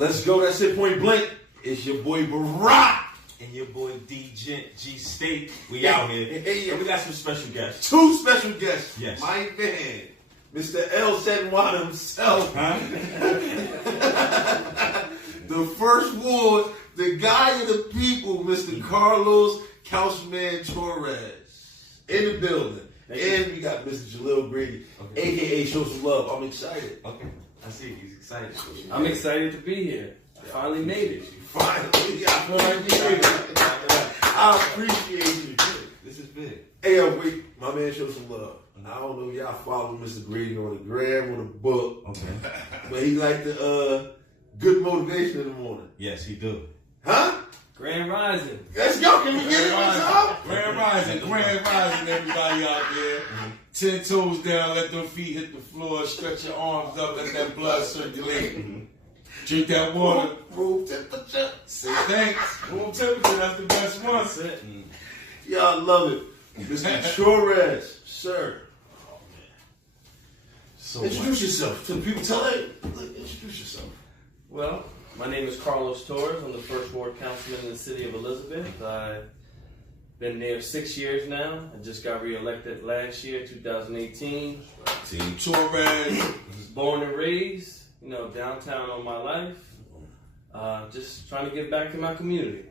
Let's go. That's it. Point blank. It's your boy Barack. And your boy D-Gent, G-State. We out here. And we got some special guests. 2 special guests. Yes. My man, Mr. El Senwada himself. Huh? The first ward, the guy of the people, Mr. Carlos Councilman Torres. In the building. And we got Mr. Jaleel Grady, a.k.a. Show Some Love. I'm excited. Okay. I see. He's excited. I'm excited to be here. I finally made it. Finally. I feel like we made it. I appreciate you. This is big. Hey, wait. My man Show Some Love. I don't know if y'all follow Mr. Grady on the gram or the book. Okay. But he like the good motivation in the morning. Yes, he do. Huh? Grand Rising. Let's go. Can we get it on top? Grand Rising, everybody out there. 10 toes down, let them feet hit the floor, stretch your arms up, let that blood circulate. Drink that water. Room temperature. Say thanks. Room temperature, that's the best one. That's it. Y'all love it. Mr. Torres, sir. So Introduce yourself to the people. Introduce yourself. Well, my name is Carlos Torres. I'm the first ward councilman in the city of Elizabeth. I've been there 6 years now. I just got reelected last year, 2018. Team Torres. Was born and raised, downtown all my life. Just trying to give back to my community,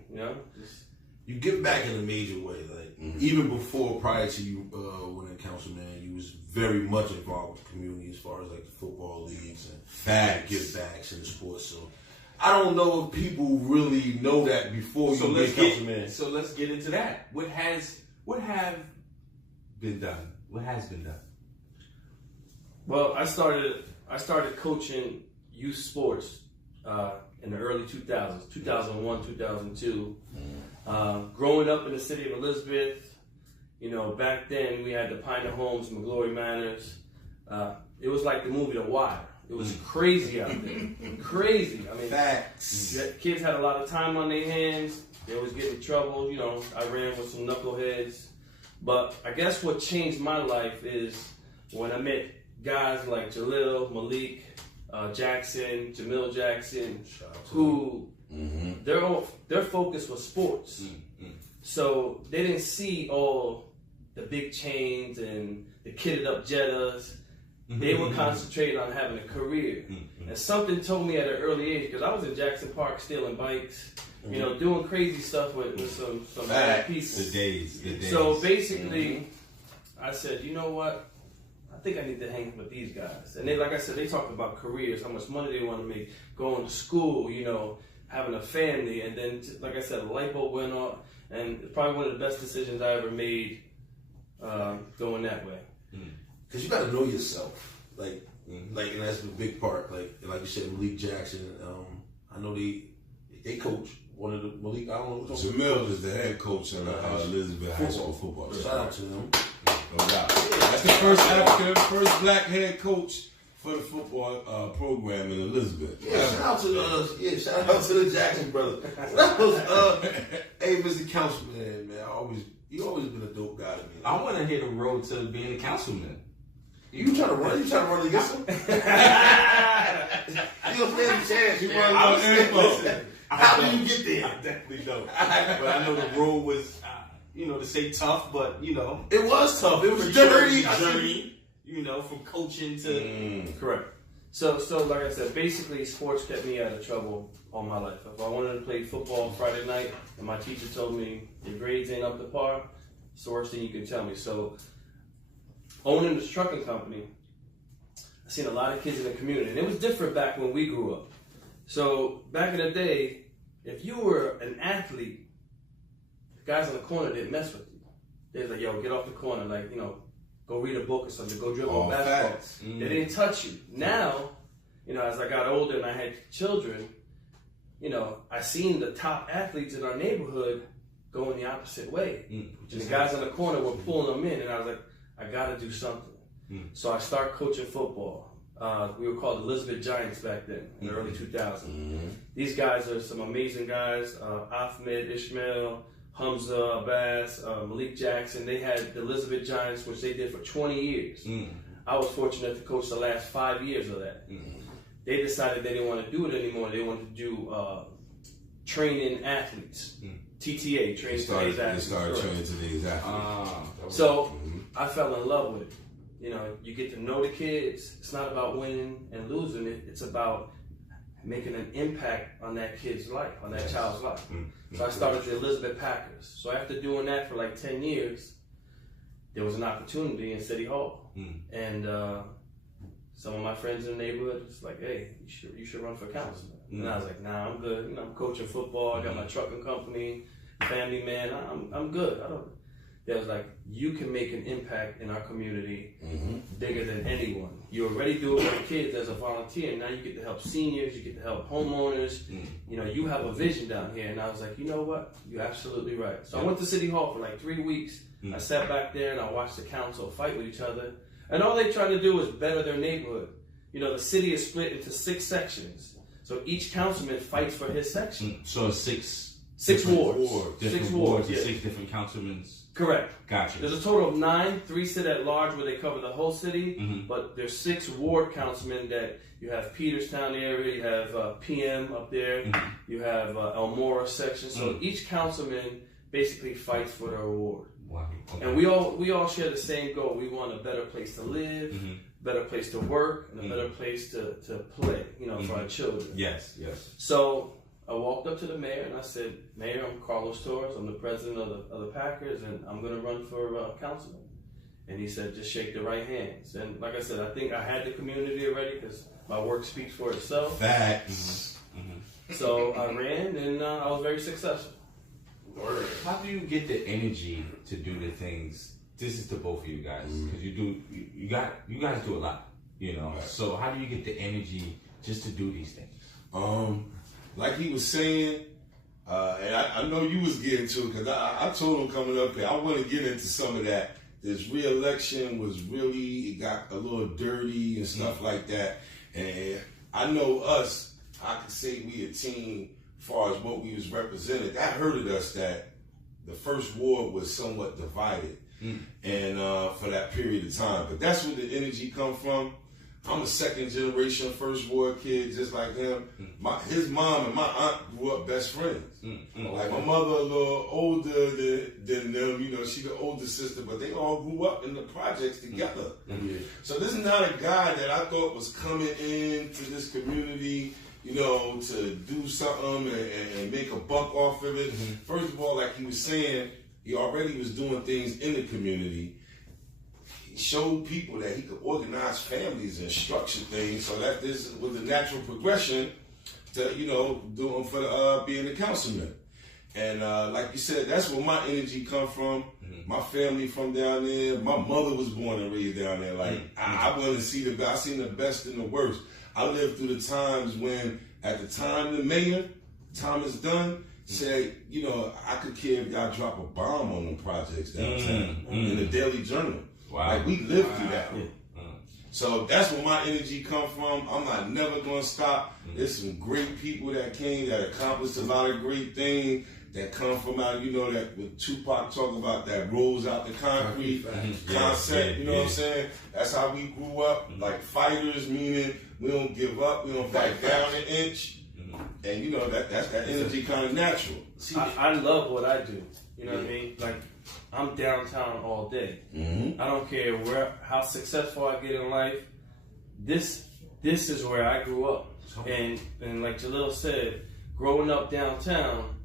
You give back in a major way. Even before, prior to you winning councilman, you was very much involved with the community as far as the football leagues and give backs in the sports. So I don't know if people really know that before you get councilman. So let's get into that. What have been done? What has been done? Well, I started coaching youth sports in the early 2000s, 2001, 2002. Growing up in the city of Elizabeth, back then we had the Pioneer Homes, McGlory Manors. It was like the movie The Wire. It was crazy out there. Crazy. I mean, Facts. Kids had a lot of time on their hands. They always get in trouble. I ran with some knuckleheads. But I guess what changed my life is when I met guys like Jaleel, Malik, Jackson, Jamil Jackson, who their focus was sports. So they didn't see all the big chains and the kitted up Jettas. They were concentrated on having a career. And something told me at an early age, because I was in Jackson Park stealing bikes, doing crazy stuff with some bad people. The days. So basically, I said, you know what? I think I need to hang with these guys. And they, like I said, they talked about careers, how much money they want to make, going to school, having a family. And then, like I said, a light bulb went off. And it's probably one of the best decisions I ever made going that way. Because you got to know yourself. And that's the big part. Like you said, Malik Jackson, I know they coach one of the Malik, I don't know. Jamil is the head coach of Elizabeth High School football. Shout out to them. No doubt. That's the first African, first black head coach for the football program in Elizabeth. Yeah, shout out to the Jackson brothers. That was, hey, Mr. Councilman, man, you always been a dope guy to me. I want to hit the road to being a councilman. You trying to run? You trying to run against him? You don't stand a chance. You run Listen, how do you get there? I definitely don't. But I know the road was, to say tough, but it was tough. It was a journey. From coaching to Correct. So like I said, basically sports kept me out of trouble all my life. If I wanted to play football Friday night and my teacher told me your grades ain't up to par, it's the worst thing you can tell me. So owning this trucking company, I seen a lot of kids in the community. And it was different back when we grew up. So back in the day, if you were an athlete, the guys on the corner didn't mess with you. They was like, yo, get off the corner, go read a book or something, go dribble a basketball. They didn't touch you. Now, as I got older and I had children, I seen the top athletes in our neighborhood going the opposite way. And the guys on the corner were pulling them in, and I was like, I gotta do something. So I started coaching football. We were called Elizabeth Giants back then, in the early 2000s. These guys are some amazing guys. Ahmed, Ishmael, Hamza, Abbas, Malik Jackson. They had the Elizabeth Giants, which they did for 20 years. I was fortunate to coach the last 5 years of that. they decided they didn't want to do it anymore. They wanted to do training athletes, TTA, training today's athletes. They started training today's athletes. So I fell in love with it. You know, you get to know the kids. It's not about winning and losing. It's about making an impact on that kid's life, on that child's life. So I started the Elizabeth Packers. So after doing that for like 10 years, there was an opportunity in City Hall. And some of my friends in the neighborhood was like, hey, you should run for councilman. And I was like, nah, I'm good. You know, I'm coaching football. I got my trucking company, family man. I'm good. They was like, you can make an impact in our community bigger than anyone. You already do it with the kids as a volunteer. Now you get to help seniors. You get to help homeowners. You know, you have a vision down here. And I was like, you know what? You're absolutely right. So I went to City Hall for like 3 weeks. I sat back there and I watched the council fight with each other. And all they tried to do was better their neighborhood. You know, the city is split into 6 sections. So each councilman fights for his section. So 6 wards. Different wards, 6 different councilmen. Correct. Gotcha. There's a total of 9, 3 sit at large where they cover the whole city, but there's 6 ward councilmen that you have Peterstown area, you have PM up there, you have Elmora section. So each councilman basically fights for their ward. Wow. Okay. And we all share the same goal. We want a better place to live, better place to work, and a better place to play, you know, for our children. Yes. So I walked up to the mayor and I said, Mayor, I'm Carlos Torres. I'm the president of the Packers, and I'm going to run for councilman. And he said, just shake the right hands. And like I said, I think I had the community already because my work speaks for itself. Facts. So I ran, and I was very successful. How do you get the energy to do the things? This is to both of you guys because you guys do a lot, you know. Right. So how do you get the energy just to do these things? Like he was saying, and I know you was getting to it because I told him coming up here, I want to get into some of that. This re-election was really, it got a little dirty and stuff like that. And I know us, I could say we a team as far as what we was represented. That hurted us that the first ward was somewhat divided and for that period of time. But that's where the energy come from. I'm a second generation first ward kid, just like him. His mom and my aunt grew up best friends. Like my mother a little older than them, you know, she the older sister, but they all grew up in the projects together. So this is not a guy that I thought was coming into this community, you know, to do something and make a buck off of it. First of all, like he was saying, he already was doing things in the community. Showed people that he could organize families and structure things, so that this was a natural progression to, you know, doing for being a councilman. And like you said, that's where my energy come from. My family from down there. My mother was born and raised down there. Like I want to see I seen the best and the worst. I lived through the times when, at the time, the mayor, Thomas Dunn, said, you know, I could care if y'all drop a bomb on them projects downtown in the Daily Journal. Wow. Like we lived through that. So that's where my energy come from. I'm not never gonna stop. There's some great people that came that accomplished a lot of great things that come from out, you know, that with Tupac talk about that rolls out the concrete concept, you know what I'm saying? That's how we grew up, like fighters, meaning we don't give up, we don't fight down an inch. And you know, that energy kind of natural. See, I love what I do. You know what I mean? Like, I'm downtown all day. I don't care how successful I get in life. This is where I grew up. And like Jaleel said, growing up downtown,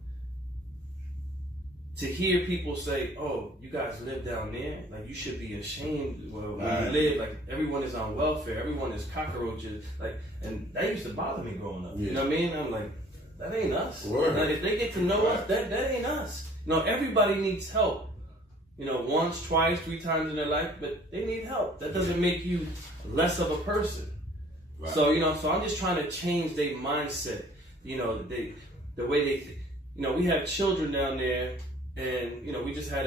to hear people say, "Oh, you guys live down there? Like, you should be ashamed where you live. Like, everyone is on welfare. Everyone is cockroaches." Like, and that used to bother me growing up. You know what I mean? I'm like, that ain't us. Like, if they get to know us, that ain't us. You know, everybody needs help. You know, once, twice, 3 times in their life, but they need help. That doesn't make you less of a person. So, you know, so I'm just trying to change their mindset. You know, the way they, you know, we have children down there, and, you know, we just had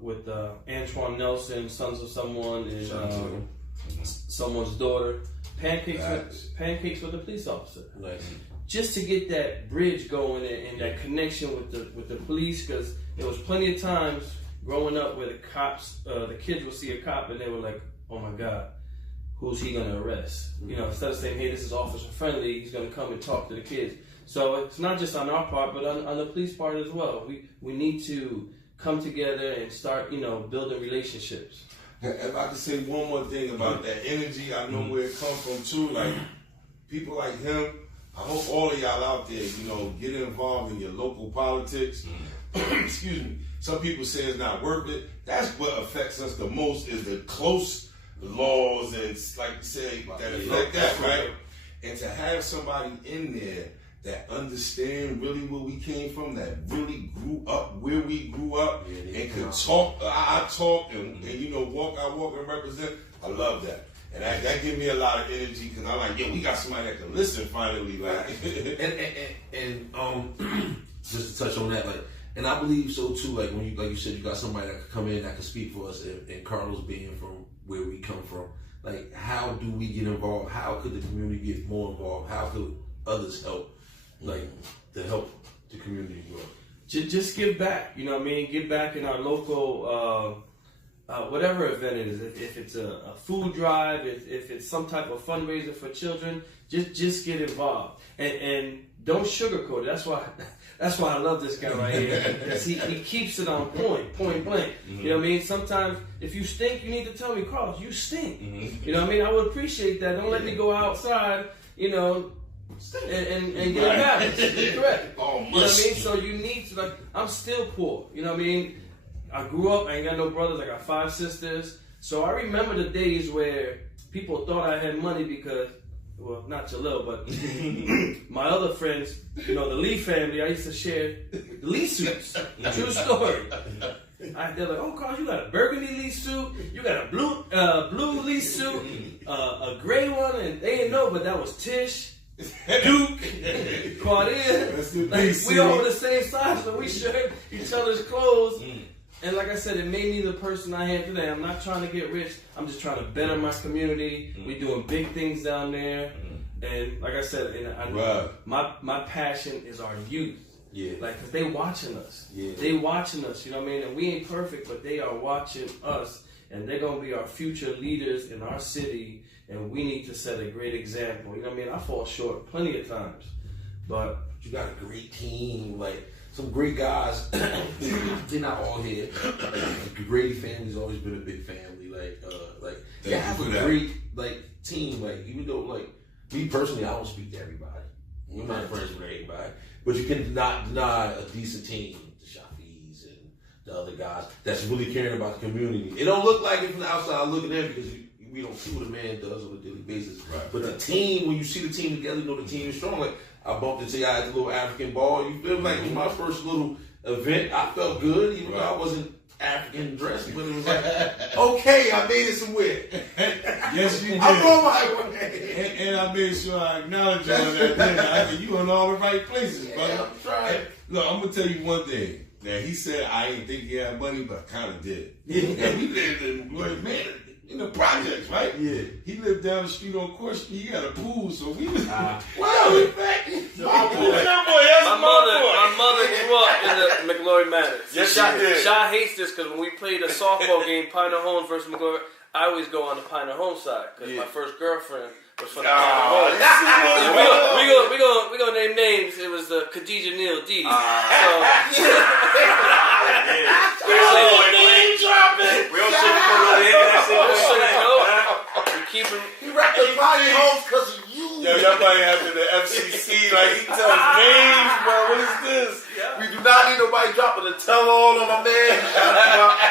with Antoine Nelson, Sons of Someone, and someone's daughter, pancakes with a police officer. Just to get that bridge going and that connection with the police, because there was plenty of times growing up where the kids would see a cop and they were like, "Oh my God, who's he going to arrest? You know, instead of saying, hey, this is officer friendly, he's going to come and talk to the kids. So it's not just on our part, but on the police part as well. We need to come together and start, you know, building relationships. If I could say one more thing about that energy, I know where it comes from too. Like people like him, I hope all of y'all out there, you know, get involved in your local politics. Excuse me. Some people say it's not worth it. That's what affects us the most is the close laws and, like you say, that affect that, right? And to have somebody in there that understand really where we came from, that really grew up where we grew up, and could talk, I talk, and you know, walk, I walk and represent. I love that. And that gives me a lot of energy because I'm like, yeah, we got somebody that can listen finally. Like, and just to touch on that, like, and I believe so too. Like when you, like you said, you got somebody that could come in that could speak for us. And Carlos being from where we come from, like, how do we get involved? How could the community get more involved? How could others help? Like to help the community grow. Just give back, you know what I mean? Give back in our local, whatever event it is. If it's a food drive, if it's some type of fundraiser for children, just get involved. And don't sugarcoat it. That's why I love this guy right here. Because he keeps it on point blank. Mm-hmm. You know what I mean? Sometimes if you stink, you need to tell me, Carlos, you stink. Mm-hmm. You know what I mean? I would appreciate that. Don't let me go outside, you know, and get embarrassed. Correct. Oh, you know what I mean? So you need to, like, I'm still poor. You know what I mean? I grew up, I ain't got no brothers, I got 5 sisters. So I remember the days where people thought I had money because, well, not Jaleel, but my other friends, you know, the Lee family, I used to share Lee suits. True story. They're like, oh, Carl, you got a burgundy Lee suit, you got a blue Lee suit, a gray one, and they didn't know, but that was Tish. Duke, Claudia, like, we all were the same size, so we shared each other's clothes. And like I said, it made me the person I am today. I'm not trying to get rich. I'm just trying to better my community. We're doing big things down there. And like I said, my passion is our youth. Yeah. Like, cause they watching us. Yeah. They watching us, you know what I mean? And we ain't perfect, but they are watching us. And they're going to be our future leaders in our city. And we need to set a great example. You know what I mean? I fall short plenty of times. But you got a great team, like some great guys. They're not all here. The Grady family's always been a big family. Like you have a great team. Like, even though, like, me personally, I don't speak to everybody. I'm not friends with everybody. But you can not deny a decent team. The Shafis and the other guys that's really caring about the community. It don't look like it from the outside looking in because we don't see what a man does on a daily basis. Right. But the team, when you see the team together, you know the team is strong. Like, I bumped into y'all at the little African ball. You feel like it was my first little event. I felt good, even though I wasn't African dressed. But it was like, okay, I made it somewhere. Yes, you did. I'm on my way. And I made sure I acknowledge you on that day. I mean, you in all the right places, brother. I'm trying. Look, I'm going to tell you one thing. Now, he said I didn't think he had money, but I kind of did. Yeah. And we lived in the projects, right? Yeah. He lived down the street on Court Street. He got a pool, so we was. my mother grew up in the McLaurin Manor. Yes, I did. Sha hates this because when we played a softball game, Pioneer Homes versus McLaurin, I always go on the Pioneer Homes side because my first girlfriend was from the Pioneer Homes. We gonna name names. It was the Khadijah Neal D. He wrapped the Pioneer Homes because of you. Yo, y'all might have to the FCC, like, he tells names, bro. What is this? Yeah. We do not need nobody dropping a tell-all on my man.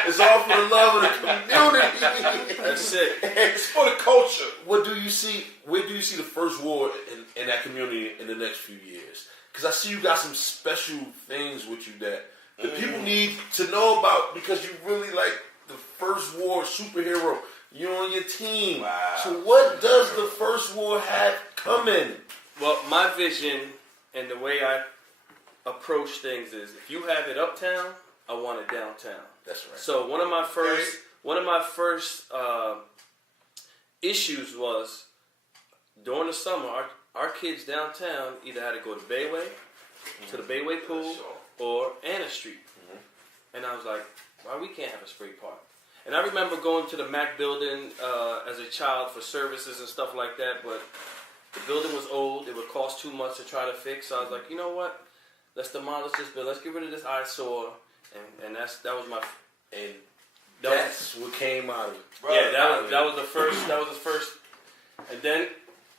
It's all for the love of the community. That's it. It's for the culture. Where do you see the first war in that community in the next few years? Because I see you got some special things with you that the people need to know about because you really like the first war superhero. You're on your team. Wow. So what does the first war have coming? Well, my vision and the way I approach things is if you have it uptown, I want it downtown. That's right. So one of my first issues was during the summer, our kids downtown either had to go to Bayway, to the Bayway pool, or Anna Street. And I was like, why we can't have a spray park? And I remember going to the MAC building as a child for services and stuff like that, but the building was old. It would cost too much to try to fix. So I was like, you know what? Let's demolish this building. Let's get rid of this eyesore. And that was my... And that's what came out of it. Yeah, that was the first. That was the first. And then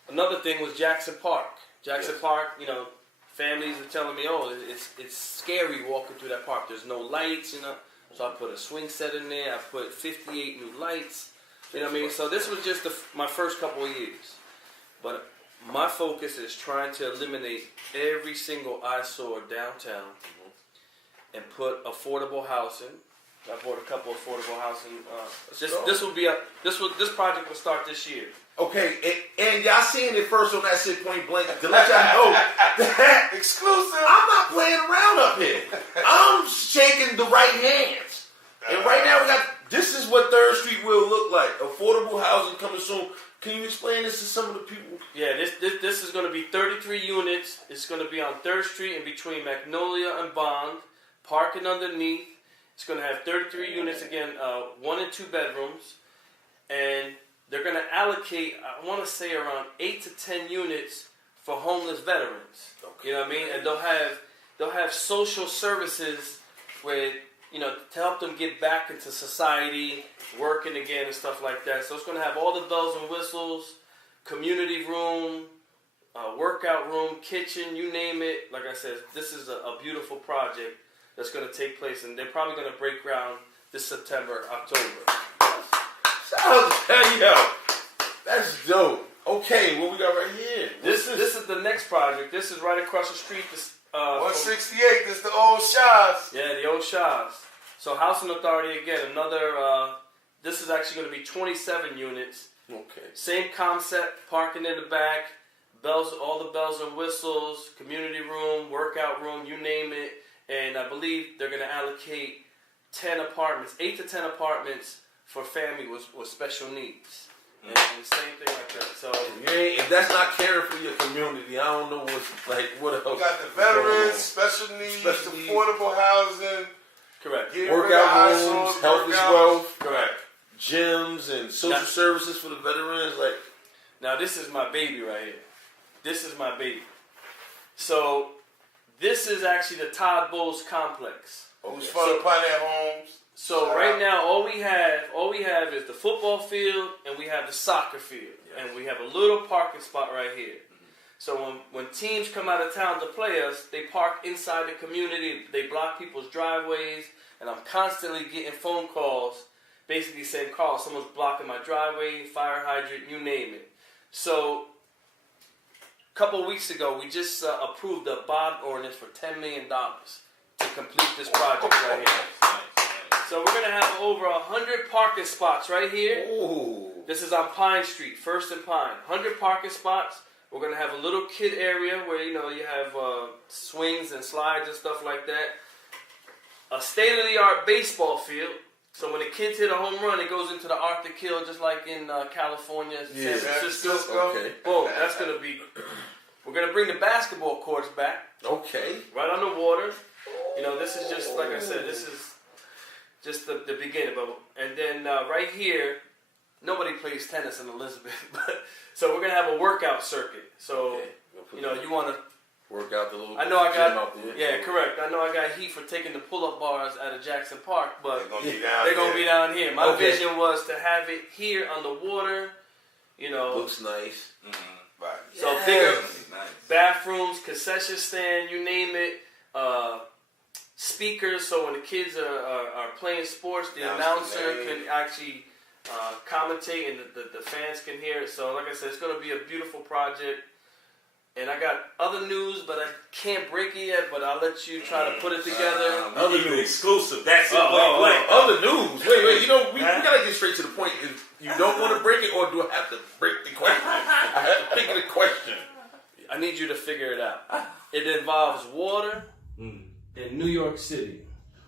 another thing was Jackson Park. Jackson Park, you know, families are telling me, oh, it's scary walking through that park. There's no lights, you know. So I put a swing set in there. I put 58 new lights. You know what I mean? So this was just my first couple of years. But my focus is trying to eliminate every single eyesore downtown and put affordable housing. I bought a couple of affordable housing. This project will start this year. Okay, and y'all seeing it first on that shit point blank to let y'all know that Exclusive. I'm not playing around up here. I'm shaking the right hands. And right now this is what 3rd Street will look like. Affordable housing coming soon. Can you explain this to some of the people? Yeah, this is going to be 33 units. It's going to be on 3rd Street in between Magnolia and Bond. Parking underneath. It's going to have 33 units again, 1 and 2 bedrooms. And they're going to allocate, I want to say around 8 to 10 units for homeless veterans. Okay. You know what I mean? And they'll have social services where, you know, to help them get back into society, working again and stuff like that. So it's going to have all the bells and whistles, community room, workout room, kitchen, you name it. Like I said, this is a beautiful project that's going to take place, and they're probably going to break ground this September, October. Yo, that's dope. Okay, what we got right here? This is the next project. This is right across the street. 168. This the old Shaw's. Yeah, the old Shaw's. So Housing Authority again. Another. This is actually going to be 27 units. Okay. Same concept. Parking in the back. Bells, all the bells and whistles. Community room, workout room, you name it. And I believe they're going to allocate 10 apartments, 8 to 10 apartments for family with special needs. And the same thing like that. So if that's not caring for your community, I don't know what else. We got the veterans, special needs, affordable housing. Correct. Workout rooms, health and wealth. Correct. Gyms and social services for the veterans. Now this is my baby right here. This is my baby. So this is actually the Todd Bowles complex. Who's fun to Planet Homes. So right now, all we have is the football field, and we have the soccer field, and we have a little parking spot right here. So when teams come out of town to play us, they park inside the community. They block people's driveways, and I'm constantly getting phone calls, basically saying, "Carl, someone's blocking my driveway, fire hydrant, you name it." So a couple of weeks ago, we just approved a bond ordinance for $10 million to complete this project right here. So we're going to have over 100 parking spots right here. Ooh. This is on Pine Street, 1st and Pine. 100 parking spots. We're going to have a little kid area where, you know, you have swings and slides and stuff like that. A state-of-the-art baseball field. So when the kids hit a home run, it goes into the Arctic Hill, just like in California, San Francisco. Okay. Boom, that's going to be... We're going to bring the basketball courts back. Okay. Right on the water. You know, this is just, like I said, this is just the beginning. And then right here, nobody plays tennis in Elizabeth. So we're going to have a workout circuit. So, you know, you want to... Work out the little... I know I got... Yeah, correct. I know I got heat for taking the pull-up bars out of Jackson Park, but they're going to be down here. My vision was to have it here on the water, you know... Looks nice. Mm-hmm. Right. So bigger bathrooms, concession stand, you name it. Speakers, so when the kids are playing sports, the announcer can actually commentate and the fans can hear it. So like I said, it's going to be a beautiful project. And I got other news, but I can't break it yet, but I'll let you try to put it together. Other news. Exclusive. That's it. Other news. Wait. You know, we got to get straight to the point. If you don't want to break it, or do I have to break the question? I have to pick the question. I need you to figure it out. It involves water in New York City.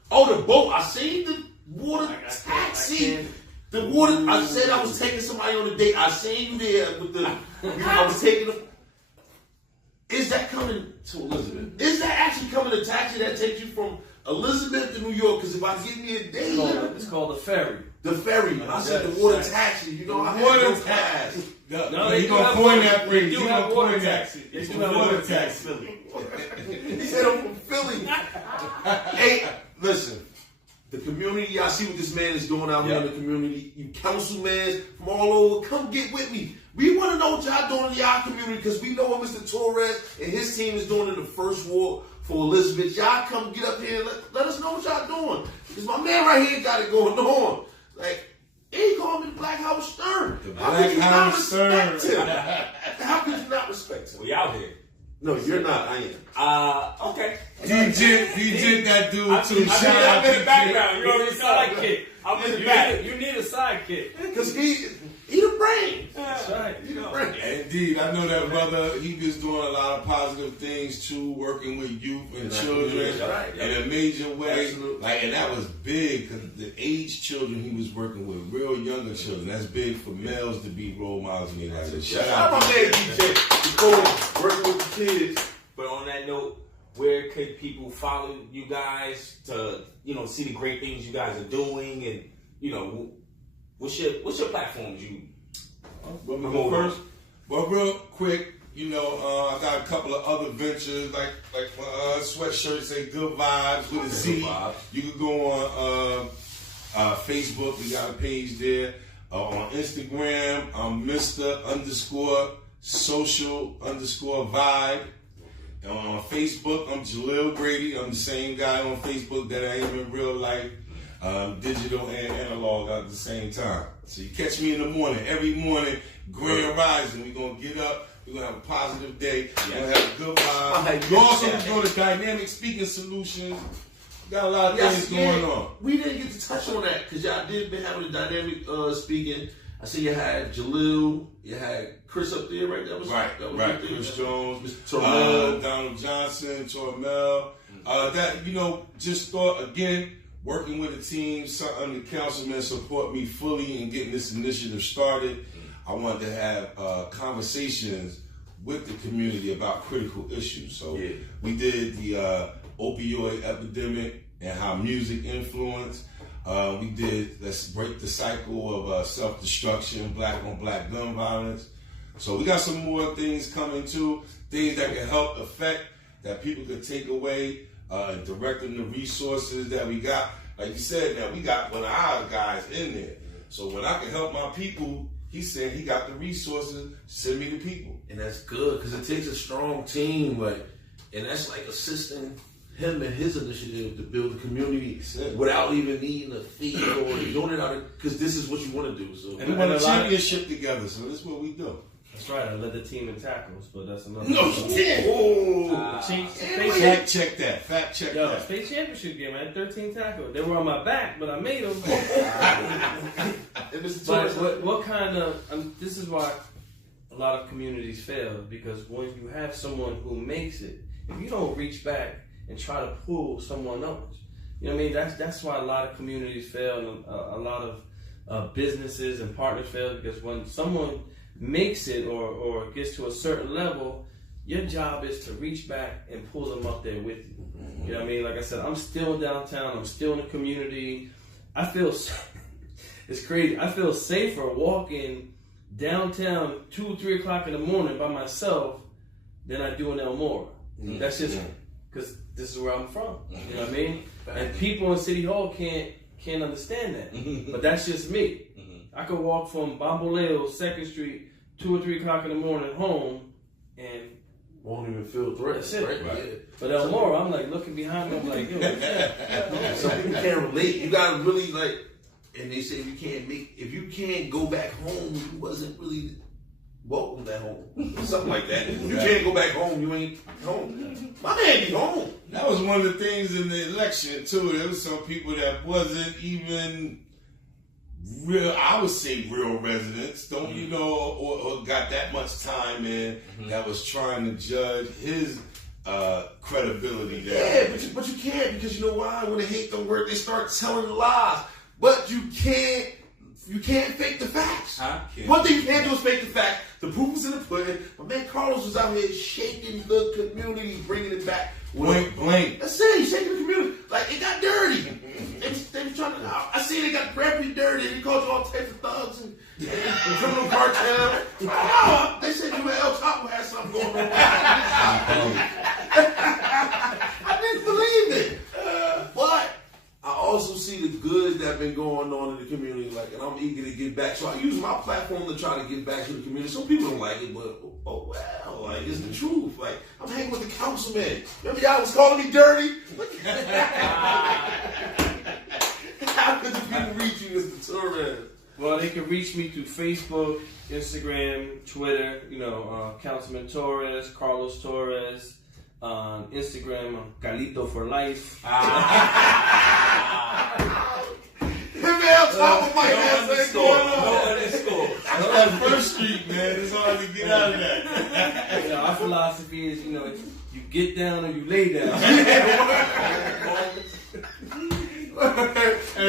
Oh, the boat. I seen the water taxi. The water. I said I was taking somebody on a date. I seen you there with the... I was taking them... Is that coming to Elizabeth? Is that actually coming a taxi that takes you from Elizabeth to New York? Because if I give me a day, it's called a ferry. The ferry. I said the water taxi. You know, I had Water no tax. pass. No, He gonna coin that phrase. They do He have gonna water coin that. taxi. They It's do a have water water tax. He said I'm from Philly. Hey, listen. The community, y'all see what this man is doing out here in the community. You councilmen from all over, come get with me. We want to know what y'all doing in y'all community because we know what Mr. Torres and his team is doing in the first ward for Elizabeth. Y'all come get up here and let us know what y'all doing. Because my man right here got it going on. Like, he called me the Black Howard Stern. How could you not respect him? How could you not respect him? We out here. No, you're not. I am. Okay. DJ that dude too. I'm Shout in out the background. You already sidekick. I'm in the back. You need a sidekick. Because he the brain. That's right. He the brain. Indeed, I know that brother. He was doing a lot of positive things too, working with youth and children in a major way. Absolutely. Like, and that was big because the age children he was working with, real younger children. That's big for males to be role models in the United States. Shout Shout out out my man DJ. Before working with the kids. But on that note, where could people follow you guys to, see the great things you guys are doing, and what's your platforms you? First, well, real quick, I got a couple of other ventures like sweatshirts say Good Vibes with a Z. You can go on Facebook. We got a page there. On Instagram, I'm Mr. _social _vibe. On Facebook, I'm Jaleel Grady. I'm the same guy on Facebook that I am in real life. Digital and analog at the same time. So you catch me in the morning. Every morning, Grand Rising. We're going to get up. We're going to have a positive day. We're going to have a good vibe. We're also going to go to Dynamic Speaking Solutions. We got a lot of things going on. We didn't get to touch on that because y'all did been having a dynamic speaking. I see you had Jaleel, you had Chris up there, right? That was right. Chris Jones, Mr. Torres, Donald Johnson, Tormel. Just thought again, working with a team, something the councilmen support me fully in getting this initiative started. I wanted to have conversations with the community about critical issues. So we did the opioid epidemic and how music influenced. We did Let's Break the Cycle of Self-Destruction, Black on Black gun violence. So we got some more things coming too, things that can help affect, that people could take away, direct them to resources that we got. Like you said, now we got one of our guys in there. So when I can help my people, he said he got the resources, send me the people. And that's good because it takes a strong team, and that's like assisting him and his initiative to build a community without even needing a fee or doing it out because this is what you want to do. So we want a championship together, so that's what we do. That's right. I led the team in tackles, but that's another. No, fact check that. Yo, state championship game. I had 13 tackles. They were on my back, but I made them. But what kind of? This is why a lot of communities fail because when you have someone who makes it, if you don't reach back and try to pull someone else, you know what I mean. That's why a lot of communities fail and a lot of businesses and partners fail because when someone makes it or gets to a certain level, your job is to reach back and pull them up there with you. You know what I mean? Like I said, I'm still downtown. I'm still in the community. I feel it's crazy. I feel safer walking downtown 2 or 3 o'clock in the morning by myself than I do in Elmore. That's just because this is where I'm from. You know what I mean? And people in City Hall can't understand that. But that's just me. I could walk from Bamboleo, 2nd Street, 2 or 3 o'clock in the morning home and won't even feel threats. That's it. Right? Yeah. But Elmore, I'm like looking behind me, I'm like, yo, some people can't relate. You gotta really and they say if you can't go back home, you wasn't really welcome at home. Something like that. If you can't go back home, you ain't home. My man be home. That was one of the things in the election too. There was some people that wasn't even real, I would say real residents, or got that much time in that was trying to judge his credibility there. Yeah, but you can't because you know why? When the hate don't work, they start telling lies. But you can't fake the facts. One thing you can't do is fake the facts. The proof is in the pudding. My man Carlos was out here shaking the community, bringing it back. Blank. That's it. He's shaking the community. Like, it got dirty. They was trying to. I see they got Preppy dirty. They called you all types of thugs and criminal cartel. No, they said you and El Chapo had something going on. I didn't believe it. But I also see the good that been going on in the community, like, and I'm eager to get back. So I use my platform to try to get back to the community. Some people don't like it, but oh well, like it's the truth. Like I'm hanging with the councilman. Remember y'all was calling me dirty? How could the people reach you, Mr. Torres? Well, they can reach me through Facebook, Instagram, Twitter. Councilman Torres, Carlos Torres. On Instagram, I'm Galito for Life. Him and El Chapo might have something going on. That's that First Street, man. It's hard to get out of that. Our philosophy is, you get down or you lay down. Hey,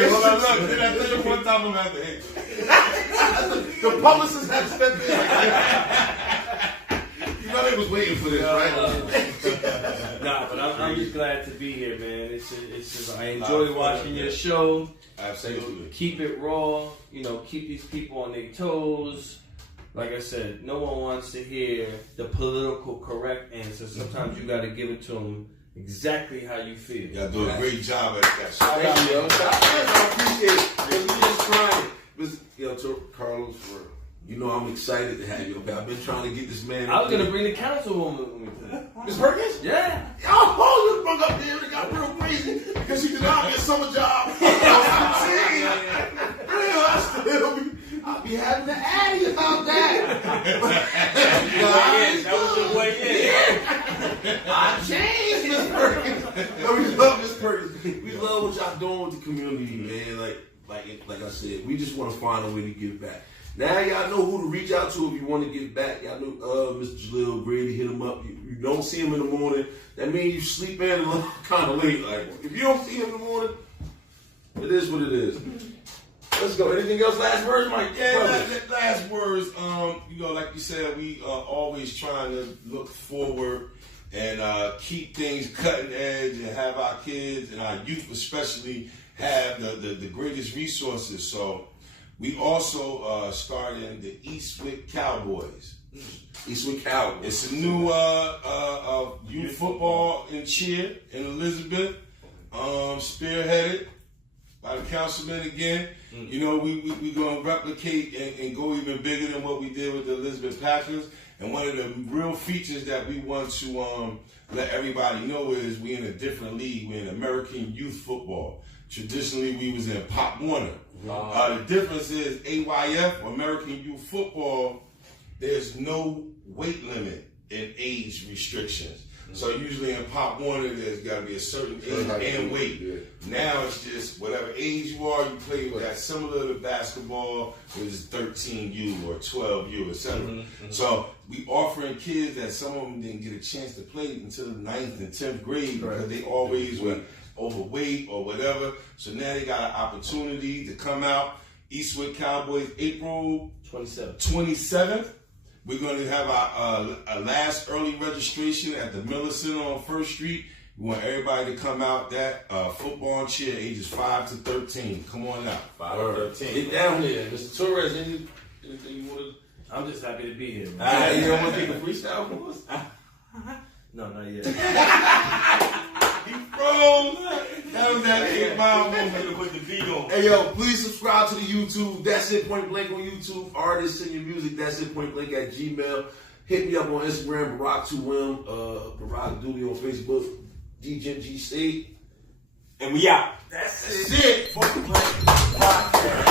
hold on, look. Did I tell you one time I'm at the end? The publicist had stepped in. You know they was waiting for this, right? But I'm just glad to be here, man. It's just I enjoy watching your show. Absolutely. Keep it raw. Keep these people on their toes. Like I said, no one wants to hear the political correct answer. Sometimes you got to give it to them exactly how you feel. Y'all do a great job at that. Thank you, yo. I appreciate it. We just trying. Carlos, I'm excited to have you up here. I've been trying to get this man. I was going to bring the councilwoman with me today. Miss Perkins? Yeah. Oh, you brought up there and it got real crazy because she did not get a summer job. I'll be having to add you about that. That was your way in. I changed Miss Perkins. No, we love Miss Perkins. We love what y'all doing with the community, man. Like I said, we just want to find a way to give back. Now y'all know who to reach out to if you want to give back. Y'all know Mr. Jaleel Grady, hit him up. You don't see him in the morning, that means you sleep in and kind of late. Like if you don't see him in the morning, it is what it is. Let's go. Anything else? Last words, Mike? Yeah, last words. Like you said, we are always trying to look forward and keep things cutting edge and have our kids and our youth especially have the greatest resources. So we also started the Eastwick Cowboys. Eastwick Cowboys. It's a new youth football and cheer in Elizabeth, spearheaded by the councilman again. We gonna replicate and go even bigger than what we did with the Elizabeth Packers. And one of the real features that we want to let everybody know is we in a different league. We're in American Youth Football. Traditionally, we was in Pop Warner. The difference is AYF, American Youth Football, there's no weight limit in age restrictions. So usually in Pop Warner, there's got to be a certain age and weight. Yeah. Now it's just whatever age you are, you play with that, similar to basketball, it is 13U or 12U, etc. So we offering kids that some of them didn't get a chance to play until the 9th and 10th grade because they always were overweight or whatever. So now they got an opportunity to come out. Eastwick Cowboys, April 27th. We're going to have our last early registration at the Miller Center on 1st Street. We want everybody to come out. That football and cheer, ages 5 to 13. Come on out. 5 to 13. Get down here. Mr. Torres, anything you want to... I'm just happy to be here, You man. don't want to take a freestyle for us? No, not yet. He froze. That was that 8 Mile moment to put the beat on. Hey, yo, please subscribe to the YouTube. That's It Point Blank on YouTube. Artists and your music. That's It Point Blank at Gmail. Hit me up on Instagram, Barack2M, Barack Dooley on Facebook, DJG State. And we out. That's it. Point Blank Podcast.